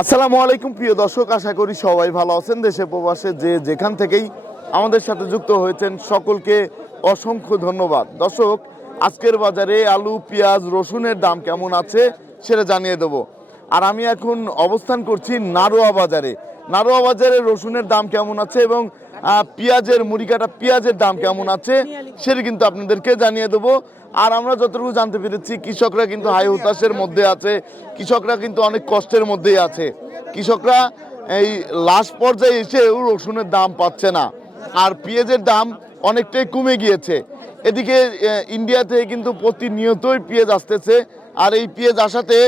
আসসালামু আলাইকুম, প্রিয় দর্শক, আশা করি সবাই ভালো আছেন। দেশে প্রবাসে যে যেখান থেকেই আমাদের সাথে যুক্ত হয়েছেন, সকলকে অসংখ্য ধন্যবাদ। দর্শক, আজকের বাজারে আলু, পেঁয়াজ, রসুনের দাম কেমন আছে সেটা জানিয়ে দেবো। আর আমি এখন অবস্থান করছি নারোয়া বাজারে। নারোয়া বাজারে রসুনের দাম কেমন আছে এবং পেঁয়াজের মুড়ি কাটা পেঁয়াজের দাম কেমন আছে সেটা কিন্তু আপনাদেরকে জানিয়ে দেবো। আর আমরা যতটুকু জানতে পেরেছি, কৃষকরা কিন্তু হাই হতাশের মধ্যে আছে, কৃষকরা কিন্তু অনেক কষ্টের মধ্যেই আছে। কৃষকরা এই লাস্ট পর্যায়ে এসেও রসুনের দাম পাচ্ছে না। আর পেঁয়াজের দাম অনেকটাই কমে গিয়েছে। এদিকে ইন্ডিয়া থেকে কিন্তু প্রতিনিয়তই পেঁয়াজ আসতেছে। আর এই পেঁয়াজ আসাতে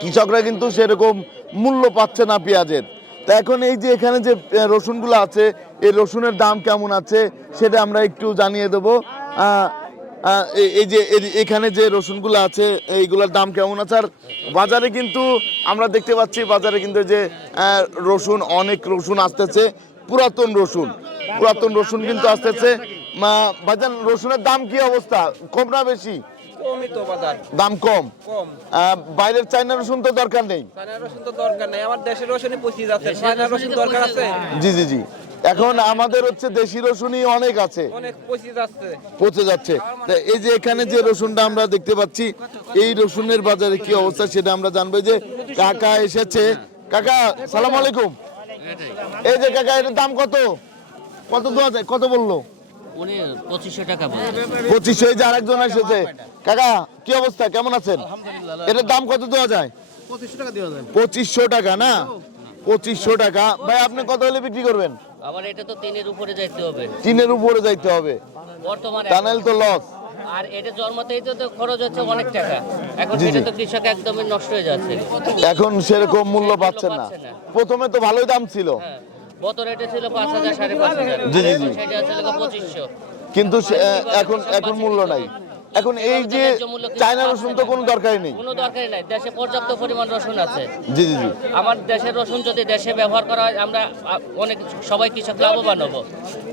কৃষকরা কিন্তু সেরকম মূল্য পাচ্ছে না পেঁয়াজের। তা এখন এই যে এখানে যে রসুনগুলো আছে, এই রসুনের দাম কেমন আছে, সেটা আমরা একটু জানিয়ে দেবো। এই- এই যে এখানে যে রসুনগুলো আছে এইগুলোর দাম কেমন আছে? আর বাজারে কিন্তু আমরা দেখতে পাচ্ছি বাজারে কিন্তু যে রসুন অনেক রসুন আসতেছে পুরাতন রসুন। পুরাতন রসুন কিন্তু আসতেছে। বাজার রসুনের দাম কি অবস্থা? কম না বেশি? কমই তো বাজার। দাম কম? কম। বাইরের চায়না রসুন তো দরকার নেই। চায়না রসুন তো দরকার নাই আমার দেশের রসুনই চায়না রসুন দরকার আছে? জি জি জি। এখন আমাদের হচ্ছে দেশি রসুনই অনেক আছে। অনেক পচি যাচ্ছে। পচে যাচ্ছে। এই যে এখানে যে রসুনটা আমরা দেখতে পাচ্ছি এই রসুনের বাজারে কি অবস্থা সেটা আমরা জানব। যে কাকা এসেছে। কাকা সালাম আলাইকুম। এই যে কাকা এটার দাম কত? কত দেওয়া যায় কত বলল? পঁচিশশো টাকা বলে যে আরেকজন এসেছে। কাকা কি অবস্থা? কেমন আছেন? এটার দাম কত দেওয়া যায়। পঁচিশশো টাকা না? পঁচিশশো টাকা। ভাই আপনি কত হলে বিক্রি করবেন? আবার এটা তো তিনের উপরে যাইতে হবে। টিনের উপরে যাইতে হবে। বর্তমানে টানেল তো লস। আর এটা জন্মতেই তো খরচ হচ্ছে অনেক টাকা। এখন সেটা তো কৃষক একদমই নষ্ট হয়ে যাচ্ছে। এখন সেরকম মূল্য পাচ্ছেন না। পাচ্ছে না। প্রথমে তো ভালোই দাম ছিল। হ্যাঁ গত রেটে ছিল পাঁচ হাজার সাড়ে পাঁচ হাজার। সেটা হচ্ছে পঁচিশশো। কিন্তু এখন এখন মূল্য নাই। এখন এই যে চায়না রসুন তো কোনো দরকারই নেই। কোনো দরকারই নাই। দেশে পর্যাপ্ত পরিমাণ রসুন আছে। জি জি জি। আমার দেশের রসুন যদি দেশে ব্যবহার করা হয় আমরা অনেক সবাই কৃষক লাভবান হব।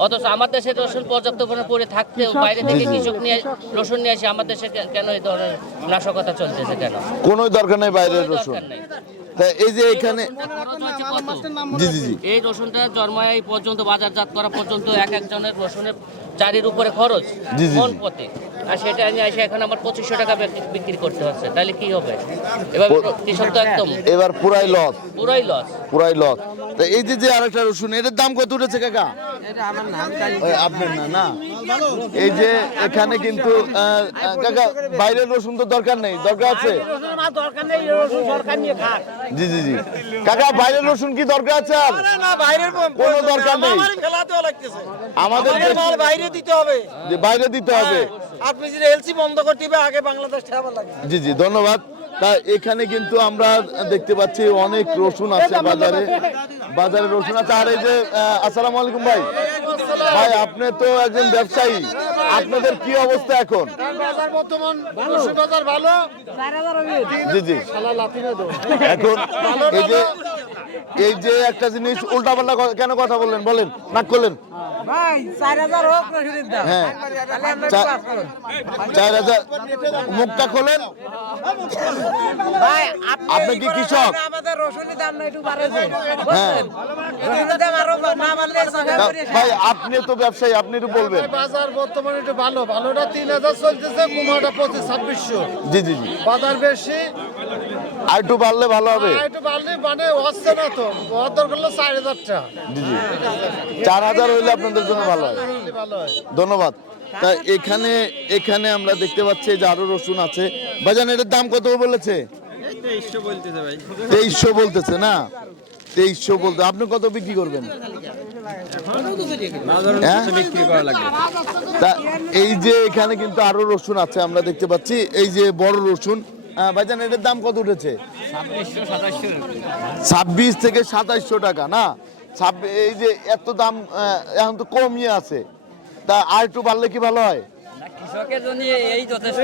অথচ আমার দেশের রসুন পর্যাপ্ত পরিমাণে পড়ে থাকতেও বাইরে থেকে কৃষক নিয়ে রসুন নিয়ে এসে আমার দেশে কেন এই ধরনের নাশকতা চলতেছে কেন? কোনো দরকার নেই বাইরের রসুন। নেই। এই যে এখানে জি জি জি। এই রসুনটা জন্মায় এই পর্যন্ত বাজারজাত করা পর্যন্ত এক একজনের রসুনের চারির উপরে খরচ। কোন পথে? আর সেটা নিয়ে এসে এখন আমার পঁচিশশো টাকা বিক্রি- করতে হচ্ছে। তাহলে কি হবে? এবার কৃষক তো একদম। এবার পুরাই লস পুরাই লস পুরাই লস তা এই যে যে আরেকটা রসুন এটার দাম কত উঠেছে কাকা? ওই আপনার না না? এই যে এখানে কিন্তু কাকা বাইরের রসুন তো দরকার নেই দরকার আছে? জি জি জি। কাকা বাইরের রসুন কি দরকার আছে আর? কোনো দরকার নেই। আমাদের বাইরে দিতে হবে। যে বাইরে দিতে হবে। আপনি যদি এলসি বন্ধ করতে হবে আগে বাংলাদেশ জি জি ধন্যবাদ। তা এখানে কিন্তু আমরা দেখতে পাচ্ছি অনেক রসুন আছে বাজারে। বাজারে রসুন আছে। আর এই যে আসসালাম আলাইকুম ভাই। ভাই আপনি তো একজন ব্যবসায়ী। আপনাদের কি অবস্থা এখন? বাজার বর্তমান রসুন বাজার ভালো। জি জি। এখন এই যে এই যে একটা জিনিস উল্টাপাল্টা ক- কেন কথা বললেন? বলেন নাক করলেন। হ্যাঁ। চার হাজার মুখটা খোলেন। আপনি কি কৃষক? হ্যাঁ। তা ভাই আপনি তো ব্যবসায়ী আপনি একটু বলবেন। বাজার বর্তমানে একটু ভালো। ভালোটা তিন হাজার চলতেছে কুমারটা পঁচিশ ছাব্বিশশো। জি জি জি। বাজার বেশি আর একটু বাড়লে ভালো হবে? একটু বাড়লে মানে হচ্ছে না তো দরকার হলো চার হাজারটা জি জি। চার হাজার হইলে আপনাদের জন্য ভালো হয়। ধন্যবাদ। তা এখানে এখানে আমরা দেখতে পাচ্ছি যে আরও রসুন আছে। বাজান এটার দাম কত বলেছে? তেইশশো বলতেছে না? তেইশশো বলতে আপনি কত বিক্রি করবেন? হ্যাঁ? তা এই যে এখানে কিন্তু আরও রসুন আছে আমরা দেখতে পাচ্ছি। এই যে বড় রসুন ভাইজান এটার দাম কত উঠেছে? ছাব্বিশ থেকে সাতাইশশো টাকা না? ছাব্বিশ এই যে এত দাম আহ, এখন তো কমিয়ে আছে। তা আর একটু বাড়লে কি ভালো হয়? কৃষকের জন্য এই যথেষ্ট।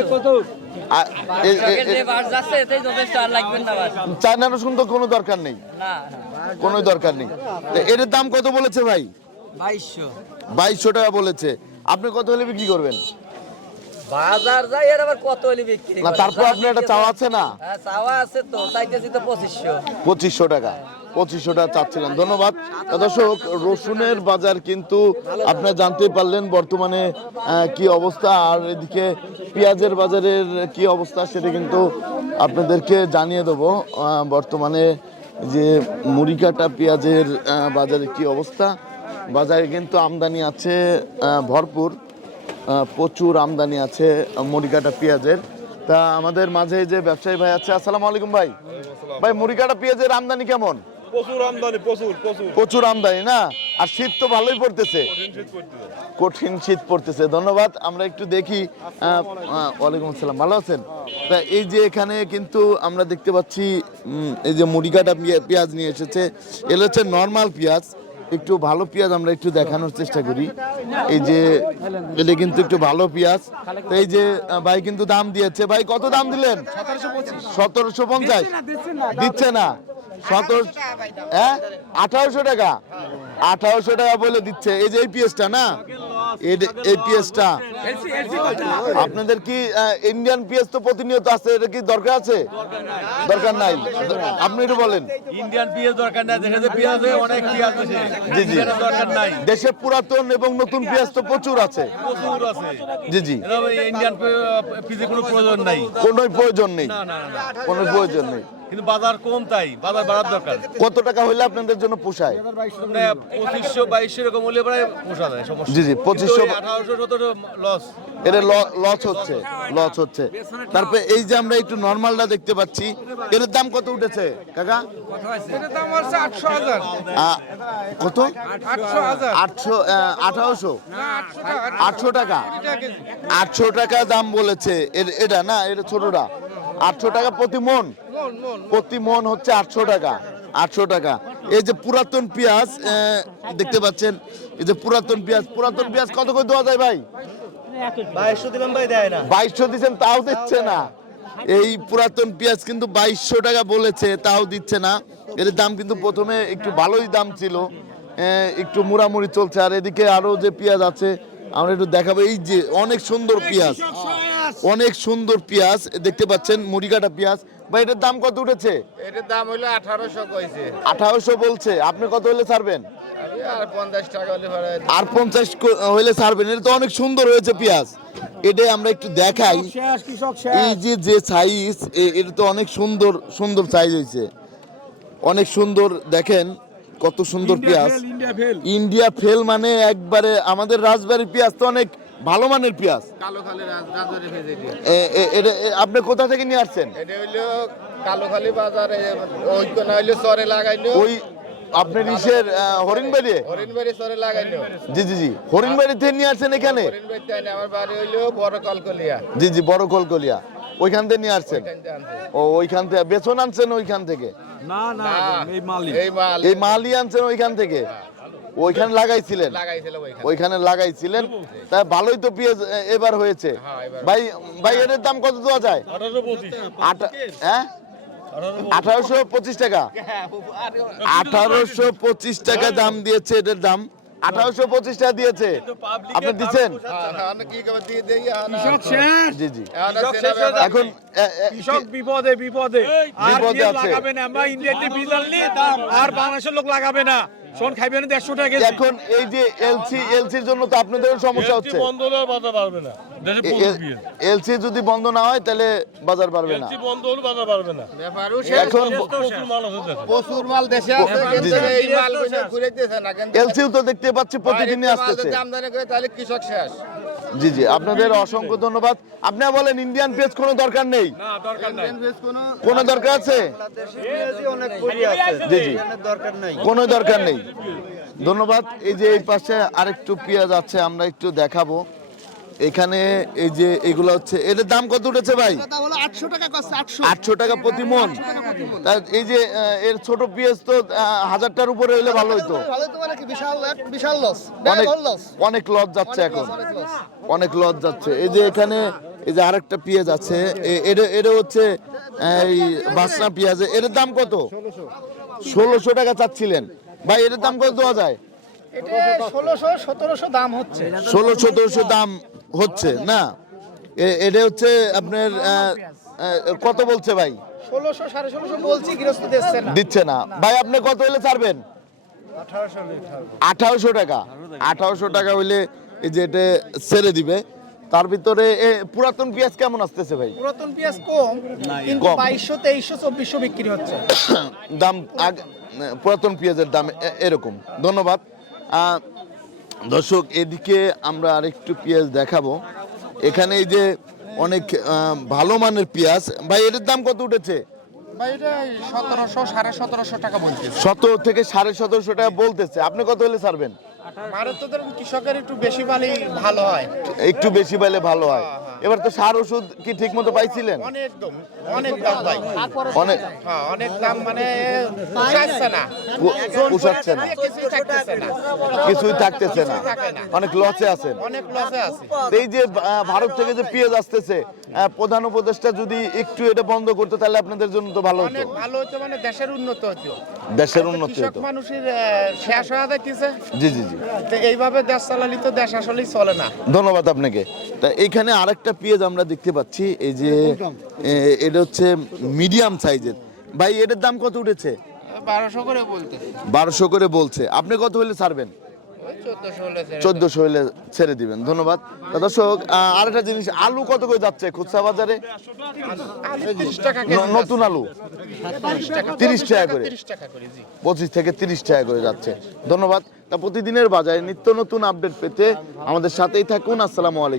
আর এ- এ- এ- বাস যাচ্ছে এটাই যথেষ্ট আর লাগবে না বাস। চায়না রসুন তো কোনো দরকার নেই। না। কোনো দরকার নেই। তো এটার দাম কত বলেছে ভাই? বাইশশো। বাইশশো টাকা বলেছে। আপনি কত হলে বিক্রি করবেন? বাজার যাই এর আবার কত হলে বিক্রি না তারপর আপনার একটা চাওয়া আছে না? হ্যাঁ, চাওয়া আছে তো চাইতেছি তো পঁচিশশো। পঁচিশশো টাকা। পঁচিশশো টাকা চাচ্ছিলাম। ধন্যবাদ। দর্শক রসুনের বাজার কিন্তু আপনারা জানতে পারলেন বর্তমানে কি অবস্থা। আর এদিকে পেঁয়াজের বাজারের কি অবস্থা সেটা কিন্তু আপনাদেরকে জানিয়ে দেবো। বর্তমানে যে মুড়িকাটা পেঁয়াজের বাজারে কি অবস্থা। বাজারে কিন্তু আমদানি আছে ভরপুর। প্রচুর আমদানি আছে মুড়িকাটা পেঁয়াজের। তা আমাদের মাঝে যে ব্যবসায়ী ভাই আছে আসসালামু আলাইকুম ভাই। ভাই মুড়িকাটা পেঁয়াজের আমদানি কেমন? প্রচুর আমদানি প্রচুর প্রচুর। প্রচুর আমদানি না? আর শীত তো ভালোই পড়তেছে। কঠিন শীত পড়তেছে। ধন্যবাদ। আমরা একটু দেখি ওয়ালাইকুম আসসালাম ভালো আছেন? তা এই যে এখানে কিন্তু আমরা দেখতে পাচ্ছি এই যে মুড়িকাটা পেঁয়া- পেঁয়াজ নিয়ে এসেছে এগুলো হচ্ছে নর্মাল পেঁয়াজ। একটু ভালো পেঁয়াজ আমরা একটু দেখানোর চেষ্টা করি। এই যে, এটা কিন্তু একটু ভালো পেঁয়াজ। এই যে ভাই কিন্তু দাম দিয়েছে। ভাই, কত দাম দিলেন? সতেরোশো পঞ্চাশ। দিচ্ছে না। সতেরো হ্যাঁ? আঠারোশো টাকা। আঠারোশো টাকা বলে দিচ্ছে। এই যে, এই পিএসটা না? এই- পিএসটা আপনাদের কি ইন্ডিয়ান পিএস তো প্রতিনিয়ত আছে এটা কি দরকার আছে? দরকার নাই। আপনি একটু বলেন। ইন্ডিয়ান পেঁয়াজ দরকার নাই দেখা যায় পেঁয়াজে অনেক পেঁয়াজ আছে। জি জি। দরকার নাই। দেশে পুরাতন এবং নতুন পেঁয়াজ তো প্রচুর আছে। প্রচুর আছে। জি জি। ইন্ডিয়ান পেঁয়াজে কোনো প্রয়োজন নাই। কোনো প্রয়োজন নেই। না না না কোনো প্রয়োজন নেই। কিন্তু বাজার কম তাই বাজার বাড়ার দরকার। কত টাকা হলে আপনাদের জন্য পোষায়? মানে পঁচিশশো বাইশশো এরকম হলে প্রায় পোষা যায় সমস্যা জি জি পঁচিশশো আঠারোশো সতেরো এটা লস হচ্ছে লস হচ্ছে। তারপরে এই যে আমরা একটু নর্মালটা দেখতে পাচ্ছি এর দাম কত উঠেছে কাকা? কত? আটশো আঠারোশো? আটশো টাকা আটশো টাকা? দাম বলেছে এটা না এটা ছোটটা। আটশো টাকা প্রতি মন? প্রতি মন হচ্ছে আটশো টাকা আটশো টাকা। এই যে পুরাতন পেঁয়াজ দেখতে পাচ্ছেন এই যে পুরাতন পেঁয়াজ পুরাতন পেঁয়াজ কত করে দেওয়া যায় ভাই? বাইশশো ভাই দিচ্ছেন তাও দিচ্ছে না। এই পুরাতন পেঁয়াজ কিন্তু বাইশশো টাকা বলেছে তাও দিচ্ছে না। এর দাম কিন্তু প্রথমে একটু ভালোই দাম ছিল। একটু মুড়ামুড়ি চলছে। আর এদিকে আরও যে পেঁয়াজ আছে আমরা একটু দেখাবো। এই যে অনেক সুন্দর পেঁয়াজ। অনেক সুন্দর পেঁয়াজ। দেখতে পাচ্ছেন মুড়িকাটা পেঁয়াজ। বা এটার দাম কত উঠেছে? এটার দাম হলো আঠারোশো কইছে। আঠারোশো বলছে। আপনি কত হলে ছাড়বেন? আর পঞ্চাশ হলে ছাড়বেন। এটা তো অনেক সুন্দর হয়েছে পেঁয়াজ। এটাই আমরা একটু দেখাই। এই যে যে সাইজ এটা তো অনেক সুন্দর সুন্দর সাইজ হয়েছে। অনেক সুন্দর দেখেন কত সুন্দর পেঁয়াজ। ইন্ডিয়া ফেল মানে একবারে আমাদের রাজবাড়ির পেঁয়াজ তো অনেক ভালো মানের পেঁয়াজ। আপনি কোথা থেকে নিয়ে আসছেন? এটা হইল কালোখালী বাজারে ওই হইল লাগাইলো। ওই আপনার ইসের হরিণবাড়ি হরিণবাড়ি চরে লাগাইলো। জি জি জি। হরিণবাড়ি থেকে নিয়ে আসছেন এখানে? হরিণবাড়ি আমার বাড়ি হইল বড় কলকলিয়া। জি জি বড় কলকলিয়া। ওইখান থেকে নিয়ে আসছেন? ও ওইখান থেকে বেতন আনছেন ওইখান থেকে? না না এই মালি। এই মাল। আনছেন ওইখান থেকে? ওইখানে লাগাইছিলেন? লাগাইছিল ওইখানে। ওইখানে লাগাইছিলেন? তা ভালোই তো পেঁয়াজ এবার হয়েছে। হ্যাঁ, এবার। ভাই ভাই এর দাম কত দেওয়া যায়? হ্যাঁ? আঠারোশো পঁচিশ টাকা। আঠারোশো পঁচিশ টাকা দাম দিয়েছে এটার দাম। আঠারোশো পঁচিশ টাকা দিয়েছে। আপনি দিচ্ছেন। জি জি। এখন কৃষক বিপদে বিপদে। আর বিপদে আছে। আমরা ইন্ডিয়াতে বীজ আনলি আর বাংলাদেশের লোক লাগাবে না। শোন খাইবে না দেড়শো টাকা এখন এই যে এলসি এলসির জন্য তো আপনাদের সমস্যা হচ্ছে। বন্ধ হলে বাড়বে না। এলসি যদি বন্ধ না হয় তাহলে বাজার বাড়বে না। এলসি বন্ধ হলে বাজার বাড়বে না। এখন প্রচুর মাল আছে দেশে প্রচুর মাল দেশে আছে কিন্তু। এই মাল ঘুরাইতেছে না কিন্তু এলসিও তো দেখতে পাচ্ছি প্রতিদিনই আসতেছে। আমদানি করে তাহলে কৃষক শেষ। জি জি আপনাদের অসংখ্য ধন্যবাদ। আপনি বলেন ইন্ডিয়ান পেজ কোনো দরকার নেই? না দরকার কোনো দরকার আছে? জি জি। কোনো দরকার নেই। ধন্যবাদ। এই যে এই পাশে আরেকটু পেঁয়াজ আছে আমরা একটু দেখাবো। এখানে এই যে এগুলো হচ্ছে এদের দাম কত উঠেছে ভাই? আটশো টাকা প্রতি মন। এই যে এর ছোট পেঁয়াজ তো হাজারটার উপরে হলে ভালো হইতো। অনেক অনেক লস যাচ্ছে এখন। অনেক লস যাচ্ছে। এই যে এখানে এই যে আরেকটা পেঁয়াজ আছে এটা এটা হচ্ছে এই বাসনা পেঁয়াজ এর দাম কত? ষোলোশো। টাকা চাচ্ছিলেন। ভাই এটার দাম কত দেওয়া যায়? ষোলোশো সতেরোশো দাম হচ্ছে। ষোলো সতেরোশো দাম হচ্ছে না? এটা হচ্ছে আপনার কত বলছে ভাই? ষোলোশো সাড়ে ষোলোশো বলছি গৃহস্থ দিচ্ছে না। দিচ্ছে না। ভাই আপনি কত হলে ছাড়বেন? আঠারোশো টাকা। আঠারোশো টাকা হইলে এই যে এটা ছেড়ে দিবে। তার ভিতরে এ, পুরাতন পেঁয়াজ কেমন আসতেছে ভাই? পুরাতন পেঁয়াজ কম কিন্তু। বাইশশো তেইশশো চব্বিশশো বিক্রি হচ্ছে। দাম আগ- পুরাতন পেঁয়াজের দাম এরকম। ধন্যবাদ। দর্শক এদিকে আমরা আরেকটু পেঁয়াজ দেখাবো। এখানে এই যে অনেক ভালো মানের পেঁয়াজ। ভাই এটার দাম কত উঠেছে? সতেরো থেকে সাড়ে সতেরোশো টাকা বলতেছে। আপনি কত হলে ছাড়বেন? কৃষকের একটু বেশি পালি ভালো হয়। একটু বেশি পাইলে ভালো হয়। এবার তো সার ওষুধ কি ঠিক মতো পাইছিলেন? অনেক দাম অনেক দাম ভাই। অনেক। হ্যাঁ অনেক দাম মানে পোষাচ্ছে না। পোষাচ্ছে না। কিছুই থাকতেছে না। অনেক লসে আছেন। অনেক লসে আছে। এই যে ভারত থেকে যে পেঁয়াজ আসতেছে প্রধান উপদেষ্টা যদি একটু এটা বন্ধ করতে তাহলে আপনাদের জন্য তো ভালো হতো। ভালো হতো মানে দেশের উন্নত হতো। দেশের উন্নতি হতো। মানুষের শেষ হয়ে যাইতেছে। জি জি জি। এইভাবে দেশ চালালি তো দেশ আসলেই চলে না। ধন্যবাদ আপনাকে। তা এইখানে আরেকটা পেঁয়াজ আমরা দেখতে পাচ্ছি এই যে এটা হচ্ছে মিডিয়াম সাইজের। ভাই এটার দাম কত উঠেছে? বারোশো করে বলতে। বারোশো করে বলছে। আপনি কত হলে ছাড়বেন? চোদ্দশো হলে ছেড়ে দিবেন। ধন্যবাদ। দর্শক আরেকটা জিনিস আলু কত করে যাচ্ছে খুচরা বাজারে? তিরিশ টাকা নতুন আলু? তিরিশ টাকা। করে। তিরিশ টাকা করে জি। পঁচিশ থেকে তিরিশ টাকা করে যাচ্ছে। ধন্যবাদ। তা প্রতিদিনের বাজারে নিত্য নতুন আপডেট পেতে আমাদের সাথেই থাকুন। আসসালামু আলাইকুম।